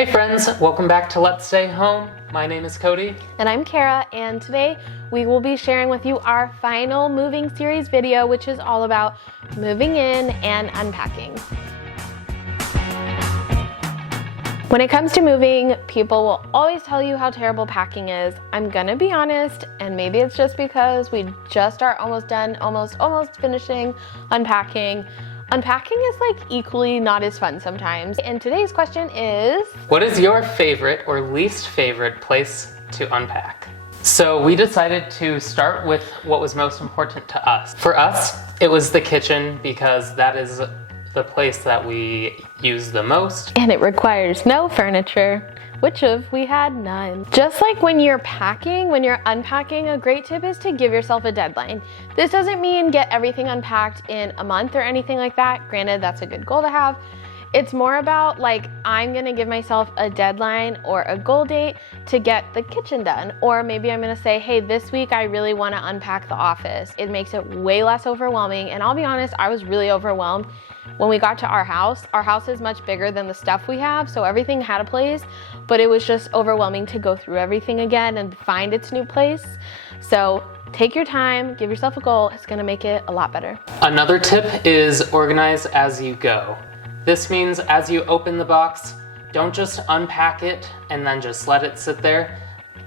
Hey friends, welcome back to Let's Stay Home. My name is Cody. And I'm Cara, and today we will be sharing with you our final moving series video, which is all about moving in and unpacking. When it comes to moving, people will always tell you how terrible packing is. I'm gonna be honest, and maybe it's just because we just are almost done, almost finishing unpacking. Unpacking is like equally not as fun sometimes. And today's question is, what is your favorite or least favorite place to unpack? So we decided to start with what was most important to us. For us, it was the kitchen because that is the place that we use the most. And it requires no furniture, which of we had none. Just like when you're packing, when you're unpacking, a great tip is to give yourself a deadline. This doesn't mean get everything unpacked in a month or anything like that. Granted, that's a good goal to have. It's more about like, I'm gonna give myself a deadline or a goal date to get the kitchen done. Or maybe I'm gonna say, hey, this week I really wanna unpack the office. It makes it way less overwhelming. And I'll be honest, I was really overwhelmed when we got to our house. Our house is much bigger than the stuff we have, so everything had a place, but it was just overwhelming to go through everything again and find its new place. So take your time, give yourself a goal. It's gonna make it a lot better. Another tip is organize as you go. This means as you open the box, don't just unpack it and then just let it sit there.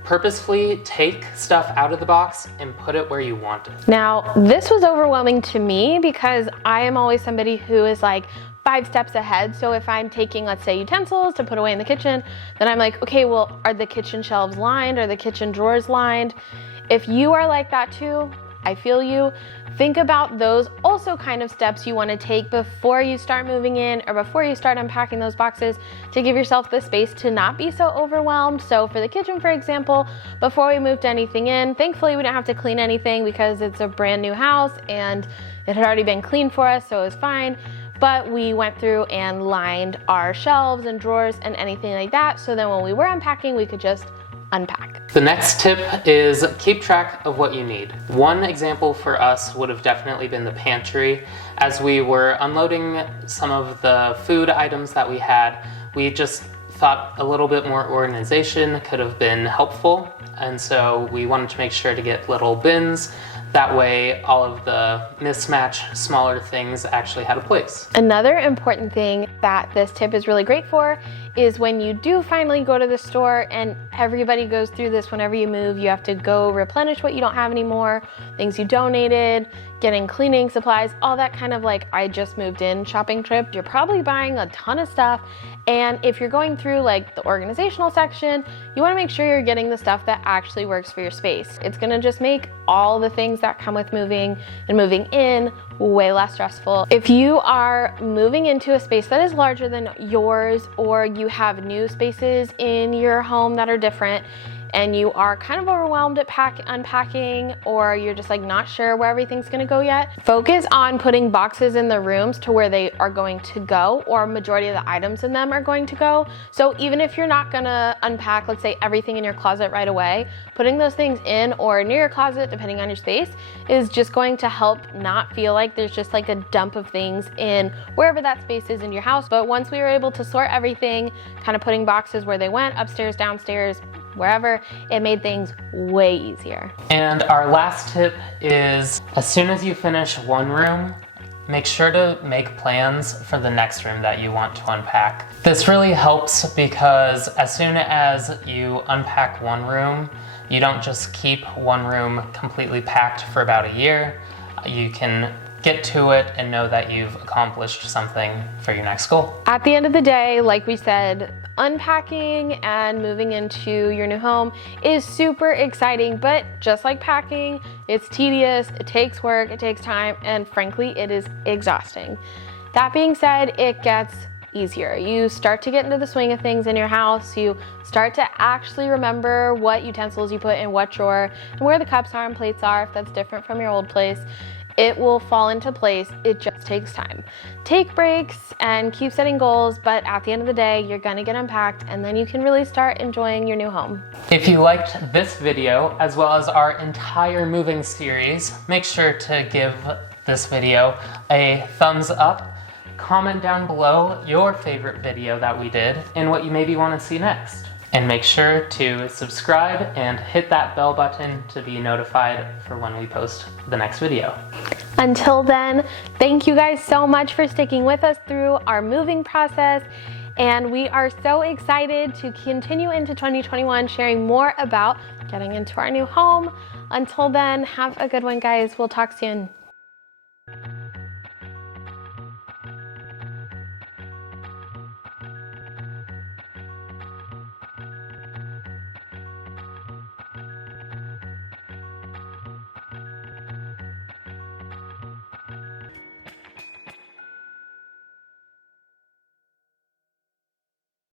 Purposefully take stuff out of the box and put it where you want it. Now, this was overwhelming to me because I am always somebody who is like 5 steps ahead. So if I'm taking, let's say, utensils to put away in the kitchen, then I'm like, okay, well, are the kitchen shelves lined? Are the kitchen drawers lined? If you are like that too, I feel you. Think about those also kind of steps you want to take before you start moving in or before you start unpacking those boxes to give yourself the space to not be so overwhelmed. So for the kitchen, for example, before we moved anything in, thankfully we didn't have to clean anything because it's a brand new house and it had already been cleaned for us, so it was fine. But we went through and lined our shelves and drawers and anything like that. So then when we were unpacking, we could just unpack. The next tip is keep track of what you need. One example for us would have definitely been the pantry. As we were unloading some of the food items that we had, we just thought a little bit more organization could have been helpful. And so we wanted to make sure to get little bins. That way, all of the mismatched smaller things actually had a place. Another important thing that this tip is really great for is when you do finally go to the store, and everybody goes through this whenever you move, you have to go replenish what you don't have anymore, things you donated, getting cleaning supplies, all that kind of like I just moved in shopping trip. You're probably buying a ton of stuff. And if you're going through like the organizational section, you wanna make sure you're getting the stuff that actually works for your space. It's gonna just make all the things that come with moving and moving in way less stressful. If you are moving into a space that is larger than yours, or you have new spaces in your home that are different, and you are kind of overwhelmed at unpacking, or you're just like not sure where everything's gonna go yet, focus on putting boxes in the rooms to where they are going to go, or majority of the items in them are going to go. So even if you're not gonna unpack, let's say, everything in your closet right away, putting those things in or near your closet, depending on your space, is just going to help not feel like there's just like a dump of things in wherever that space is in your house. But once we were able to sort everything, kind of putting boxes where they went, upstairs, downstairs, wherever, it made things way easier. And our last tip is, as soon as you finish one room, make sure to make plans for the next room that you want to unpack. This really helps because as soon as you unpack one room, you don't just keep one room completely packed for about a year. You can get to it and know that you've accomplished something for your next goal. At the end of the day, like we said, unpacking and moving into your new home is super exciting, but just like packing, it's tedious, it takes work, it takes time, and frankly, it is exhausting. That being said, it gets easier. You start to get into the swing of things in your house. You start to actually remember what utensils you put in what drawer and where the cups are and plates are, if that's different from your old place. It will fall into place. It just takes time. Take breaks and keep setting goals, but at the end of the day, you're gonna get unpacked and then you can really start enjoying your new home. If you liked this video, as well as our entire moving series, make sure to give this video a thumbs up. comment down below your favorite video that we did and what you maybe want to see next. And make sure to subscribe and hit that bell button to be notified for when we post the next video. Until then, thank you guys so much for sticking with us through our moving process. And we are so excited to continue into 2021 sharing more about getting into our new home. Until then, have a good one, guys. We'll talk soon.